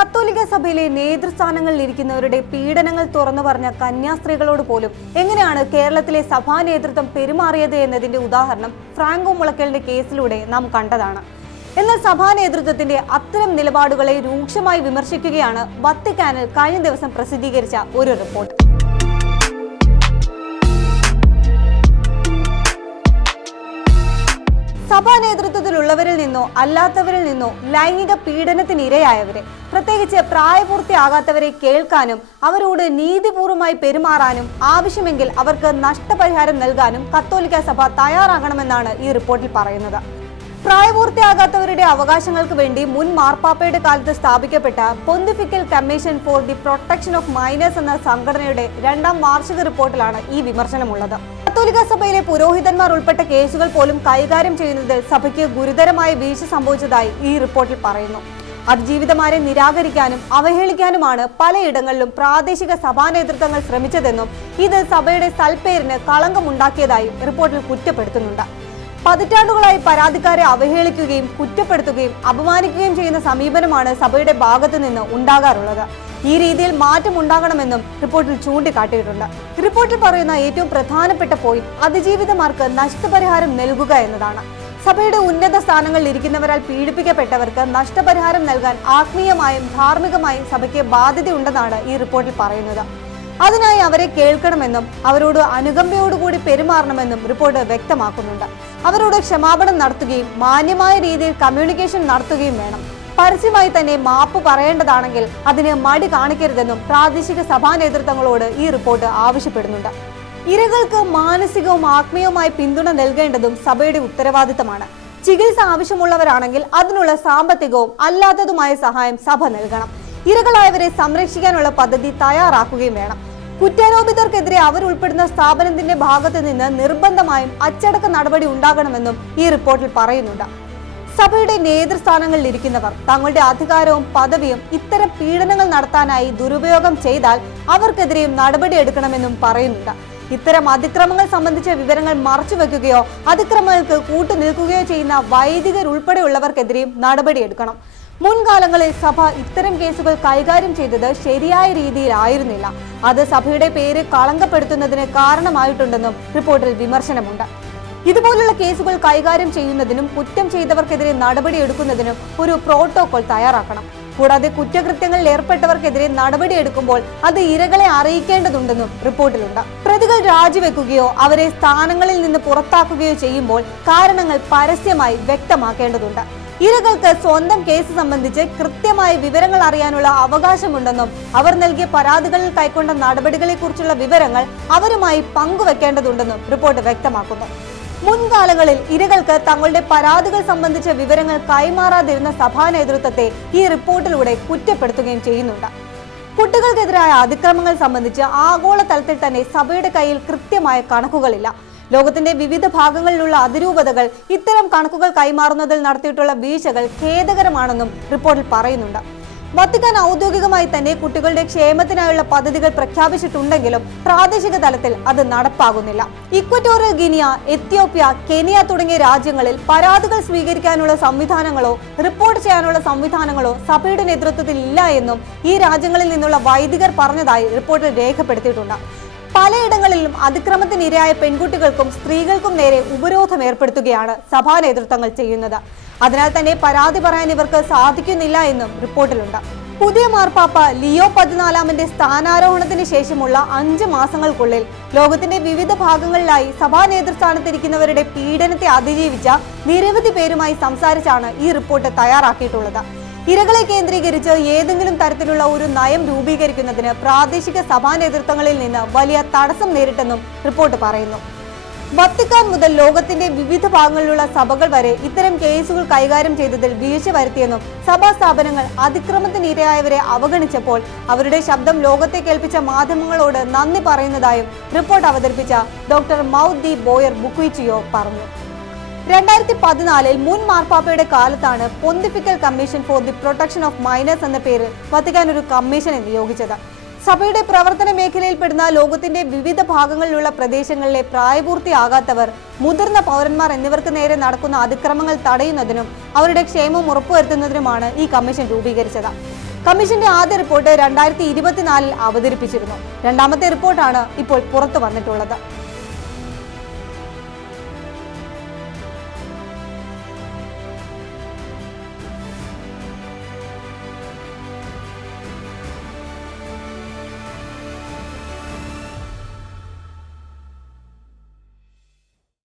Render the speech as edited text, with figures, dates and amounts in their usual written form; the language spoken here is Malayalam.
കത്തോലിക്ക സഭയിലെ നേതൃസ്ഥാനങ്ങളിൽ ഇരിക്കുന്നവരുടെ പീഡനങ്ങൾ തുറന്നു പറഞ്ഞ കന്യാസ്ത്രീകളോട് പോലും എങ്ങനെയാണ് കേരളത്തിലെ സഭാ നേതൃത്വം പെരുമാറിയത് എന്നതിന്റെ ഉദാഹരണം ഫ്രാങ്കോ മുളയ്ക്കലിന്റെ കേസിലൂടെ നാം കണ്ടതാണ്. എന്നാൽ സഭാ നേതൃത്വത്തിന്റെ അത്തരം നിലപാടുകളെ രൂക്ഷമായി വിമർശിക്കുകയാണ് വത്തിക്കാനിൽ കഴിഞ്ഞ ദിവസം പ്രസിദ്ധീകരിച്ച ഒരു റിപ്പോർട്ട്. സഭാ നേതൃത്വത്തിലുള്ളവരിൽ നിന്നോ അല്ലാത്തവരിൽ നിന്നോ ലൈംഗിക പീഡനത്തിന് ഇരയായവരെ, പ്രത്യേകിച്ച് പ്രായപൂർത്തിയാകാത്തവരെ കേൾക്കാനും അവരോട് നീതിപൂർവമായി പെരുമാറാനും ആവശ്യമെങ്കിൽ അവർക്ക് നഷ്ടപരിഹാരം നൽകാനും കത്തോലിക്ക സഭ തയ്യാറാകണമെന്നാണ് ഈ റിപ്പോർട്ടിൽ പറയുന്നത്. പ്രായപൂർത്തിയാകാത്തവരുടെ അവകാശങ്ങൾക്ക് വേണ്ടി മുൻ മാർപ്പാപ്പയുടെ കാലത്ത് സ്ഥാപിക്കപ്പെട്ട pontifical commission for the protection of minors എന്ന സംഘടനയുടെ 2ാം വാർഷിക റിപ്പോർട്ടിലാണ് ഈ വിമർശനമുള്ളത്. കത്തോലിക്ക സഭയിലെ പുരോഹിതന്മാർ ഉൾപ്പെട്ട കേസുകൾ പോലും കൈകാര്യം ചെയ്യുന്നതിൽ സഭയ്ക്ക് ഗുരുതരമായ വീഴ്ച സംഭവിച്ചതായി ഈ റിപ്പോർട്ടിൽ പറയുന്നു. അതിജീവിതമാരെ നിരാകരിക്കാനും അവഹേളിക്കാനുമാണ് പലയിടങ്ങളിലും പ്രാദേശിക സഭാ നേതൃത്വങ്ങൾ ശ്രമിച്ചതെന്നും ഇത് സഭയുടെ സൽപ്പേരിന് കളങ്കമുണ്ടാക്കിയതായും റിപ്പോർട്ടിൽ കുറ്റപ്പെടുത്തുന്നുണ്ട്. പതിറ്റാണ്ടുകളായി പരാതിക്കാരെ അവഹേളിക്കുകയും കുറ്റപ്പെടുത്തുകയും അപമാനിക്കുകയും ചെയ്യുന്ന സമീപനമാണ് സഭയുടെ ഭാഗത്തു നിന്ന് ഉണ്ടാകാറുള്ളത്. ഈ രീതിയിൽ മാറ്റം ഉണ്ടാകണമെന്നും റിപ്പോർട്ടിൽ ചൂണ്ടിക്കാട്ടിയിട്ടുണ്ട്. റിപ്പോർട്ടിൽ പറയുന്ന ഏറ്റവും പ്രധാനപ്പെട്ട പോയിന്റ് അതിജീവിതമാർക്ക് നഷ്ടപരിഹാരം നൽകുക എന്നതാണ്. സഭയുടെ ഉന്നത സ്ഥാനങ്ങളിൽ ഇരിക്കുന്നവരാൽ പീഡിപ്പിക്കപ്പെട്ടവർക്ക് നഷ്ടപരിഹാരം നൽകാൻ ആത്മീയമായും ധാർമ്മികമായും സഭയ്ക്ക് ബാധ്യതയുണ്ടെന്നാണ് ഈ റിപ്പോർട്ടിൽ പറയുന്നത്. അതിനായി അവരെ കേൾക്കണമെന്നും അവരോട് അനുകമ്പയോടുകൂടി പെരുമാറണമെന്നും റിപ്പോർട്ട് വ്യക്തമാക്കുന്നുണ്ട്. അവരോട് ക്ഷമാപണം നടത്തുകയും മാന്യമായ രീതിയിൽ കമ്മ്യൂണിക്കേഷൻ നടത്തുകയും വേണം. പരസ്യമായി തന്നെ മാപ്പ് പറയേണ്ടതാണെങ്കിൽ അതിന് മടി കാണിക്കരുതെന്നും പ്രാദേശിക സഭാ നേതൃത്വങ്ങളോട് ഈ റിപ്പോർട്ട് ആവശ്യപ്പെടുന്നുണ്ട്. ഇരകൾക്ക് മാനസികവും ആത്മീയവുമായ പിന്തുണ നൽകേണ്ടതും സഭയുടെ ഉത്തരവാദിത്തമാണ്. ചികിത്സ ആവശ്യമുള്ളവരാണെങ്കിൽ അതിനുള്ള സാമ്പത്തികവും അല്ലാത്തതുമായ സഹായം സഭ നൽകണം. ഇരകളായവരെ സംരക്ഷിക്കാനുള്ള പദ്ധതി തയ്യാറാക്കുകയും വേണം. കുറ്റാരോപിതർക്കെതിരെ അവരുൾപ്പെടുന്ന സ്ഥാപനത്തിന്റെ ഭാഗത്ത് നിന്ന് നിർബന്ധമായും അച്ചടക്ക നടപടി ഉണ്ടാകണമെന്നും ഈ റിപ്പോർട്ടിൽ പറയുന്നുണ്ട്. സഭയുടെ നേതൃസ്ഥാനങ്ങളിൽ ഇരിക്കുന്നവർ തങ്ങളുടെ അധികാരവും പദവിയും ഇത്തരം പീഡനങ്ങൾ നടത്താനായി ദുരുപയോഗം ചെയ്താൽ അവർക്കെതിരെയും നടപടിയെടുക്കണമെന്നും പറയുന്നുണ്ട്. ഇത്തരം അതിക്രമങ്ങൾ സംബന്ധിച്ച വിവരങ്ങൾ മറച്ചുവെക്കുകയോ അതിക്രമങ്ങൾക്ക് കൂട്ടുനിൽക്കുകയോ ചെയ്യുന്ന വൈദികരുൾപ്പെടെയുള്ളവർക്കെതിരെയും നടപടിയെടുക്കണം. മുൻകാലങ്ങളിൽ സഭ ഇത്തരം കേസുകൾ കൈകാര്യം ചെയ്തത് ശരിയായ രീതിയിലായിരുന്നില്ല. അത് സഭയുടെ പേര് കളങ്കപ്പെടുത്തുന്നതിന് കാരണമായിട്ടുണ്ടെന്നും റിപ്പോർട്ടിൽ വിമർശനമുണ്ട്. ഇതുപോലുള്ള കേസുകൾ കൈകാര്യം ചെയ്യുന്നതിനും കുറ്റം ചെയ്തവർക്കെതിരെ നടപടിയെടുക്കുന്നതിനും ഒരു പ്രോട്ടോകോൾ തയ്യാറാക്കണം. കൂടാതെ കുറ്റകൃത്യങ്ങളിൽ ഏർപ്പെട്ടവർക്കെതിരെ നടപടിയെടുക്കുമ്പോൾ അത് ഇരകളെ അറിയിക്കേണ്ടതുണ്ടെന്നും റിപ്പോർട്ടിലുണ്ട്. പ്രതികൾ രാജിവെക്കുകയോ അവരെ സ്ഥാനങ്ങളിൽ നിന്ന് പുറത്താക്കുകയോ ചെയ്യുമ്പോൾ കാരണങ്ങൾ പരസ്യമായി വ്യക്തമാക്കേണ്ടതുണ്ട്. ഇരകൾക്ക് സ്വന്തം കേസ് സംബന്ധിച്ച് കൃത്യമായ വിവരങ്ങൾ അറിയാനുള്ള അവകാശമുണ്ടെന്നും അവർ നൽകിയ പരാതികളിൽ കൈക്കൊണ്ട നടപടികളെക്കുറിച്ചുള്ള വിവരങ്ങൾ അവരുമായി പങ്കുവെക്കേണ്ടതുണ്ടെന്നും റിപ്പോർട്ട് വ്യക്തമാക്കുന്നു. മുൻകാലങ്ങളിൽ ഇരകൾക്ക് തങ്ങളുടെ പരാതികൾ സംബന്ധിച്ച വിവരങ്ങൾ കൈമാറാതിരുന്ന സഭാ നേതൃത്വത്തെ ഈ റിപ്പോർട്ടിലൂടെ കുറ്റപ്പെടുത്തുകയും ചെയ്യുന്നുണ്ട്. കുട്ടികൾക്കെതിരായ അതിക്രമങ്ങൾ സംബന്ധിച്ച് ആഗോളതലത്തിൽ തന്നെ സഭയുടെ കയ്യിൽ കൃത്യമായ കണക്കുകളില്ല. ലോകത്തിന്റെ വിവിധ ഭാഗങ്ങളിലുള്ള അതിരൂപതകൾ ഇത്തരം കണക്കുകൾ കൈമാറുന്നതിൽ നടത്തിയിട്ടുള്ള വീഴ്ചകൾ ഖേദകരമാണെന്നും റിപ്പോർട്ടിൽ പറയുന്നുണ്ട്. വത്തിക്കാൻ ഔദ്യോഗികമായി തന്നെ കുട്ടികളുടെ ക്ഷേമത്തിനായുള്ള പദ്ധതികൾ പ്രഖ്യാപിച്ചിട്ടുണ്ടെങ്കിലും പ്രാദേശിക തലത്തിൽ അത് നടപ്പാകുന്നില്ല. ഇക്വറ്റോറിയൽ ഗിനിയ, എത്യോപ്യ, കെനിയ തുടങ്ങിയ രാജ്യങ്ങളിൽ പരാതികൾ സ്വീകരിക്കാനുള്ള സംവിധാനങ്ങളോ റിപ്പോർട്ട് ചെയ്യാനുള്ള സംവിധാനങ്ങളോ സഭയുടെ നേതൃത്വത്തിൽ ഇല്ല എന്നും ഈ രാജ്യങ്ങളിൽ നിന്നുള്ള വൈദികർ പറഞ്ഞതായി റിപ്പോർട്ടിൽ രേഖപ്പെടുത്തിയിട്ടുണ്ട്. പലയിടങ്ങളിലും അതിക്രമത്തിനിരയായ പെൺകുട്ടികൾക്കും സ്ത്രീകൾക്കും നേരെ ഉപരോധം ഏർപ്പെടുത്തുകയാണ് സഭാ നേതൃത്വങ്ങൾ ചെയ്യുന്നത്. അതിനാൽ തന്നെ പരാതി പറയാൻ ഇവർക്ക് സാധിക്കുന്നില്ല എന്നും റിപ്പോർട്ടിലുണ്ട്. പുതിയ മാർപ്പാപ്പ ലിയോ 14 സ്ഥാനാരോഹണത്തിന് ശേഷമുള്ള 5 മാസങ്ങൾക്കുള്ളിൽ ലോകത്തിന്റെ വിവിധ ഭാഗങ്ങളിലായി സഭാ നേതൃസ്ഥാനത്തിരിക്കുന്നവരുടെ പീഡനത്തെ അതിജീവിച്ച നിരവധി പേരുമായി സംസാരിച്ചാണ് ഈ റിപ്പോർട്ട് തയ്യാറാക്കിയിട്ടുള്ളത്. ഇരകളെ കേന്ദ്രീകരിച്ച് ഏതെങ്കിലും തരത്തിലുള്ള ഒരു നയം രൂപീകരിക്കുന്നതിന് പ്രാദേശിക സഭാ നേതൃത്വങ്ങളിൽ നിന്ന് വലിയ തടസ്സം നേരിട്ടെന്നും റിപ്പോർട്ട് പറയുന്നു. വത്തിക്കാൻ മുതൽ ലോകത്തിന്റെ വിവിധ ഭാഗങ്ങളിലുള്ള സഭകൾ വരെ ഇത്തരം കേസുകൾ കൈകാര്യം ചെയ്തതിൽ വീഴ്ച വരുത്തിയെന്നും സഭാ സ്ഥാപനങ്ങൾ അതിക്രമത്തിനിരയായവരെ അവഗണിച്ചപ്പോൾ അവരുടെ ശബ്ദം ലോകത്തെ കേൾപ്പിച്ച മാധ്യമങ്ങളോട് നന്ദി പറയുന്നതായും റിപ്പോർട്ട് അവതരിപ്പിച്ച ഡോക്ടർ മൗത്ത് ദി ബോയർ ബുക്വിച്ചിയോ പറഞ്ഞു. 2014 മുൻ മാർപ്പാപ്പയുടെ കാലത്താണ് pontifical commission for the protection of minors എന്ന പേരിൽ വത്തിക്കാൻ ഒരു കമ്മീഷനെ നിയോഗിച്ചത്. സഭയുടെ പ്രവർത്തന മേഖലയിൽപ്പെടുന്ന ലോകത്തിന്റെ വിവിധ ഭാഗങ്ങളിലുള്ള പ്രദേശങ്ങളിലെ പ്രായപൂർത്തിയാകാത്തവർ, മുതിർന്ന പൗരന്മാർ എന്നിവർക്ക് നേരെ നടക്കുന്ന അതിക്രമങ്ങൾ തടയുന്നതിനും അവരുടെ ക്ഷേമം ഉറപ്പുവരുത്തുന്നതിനുമാണ് ഈ കമ്മീഷൻ രൂപീകരിച്ചത്. കമ്മീഷന്റെ ആദ്യ റിപ്പോർട്ട് 2024 അവതരിപ്പിച്ചിരുന്നു. രണ്ടാമത്തെ റിപ്പോർട്ടാണ് ഇപ്പോൾ പുറത്തു വന്നിട്ടുള്ളത്.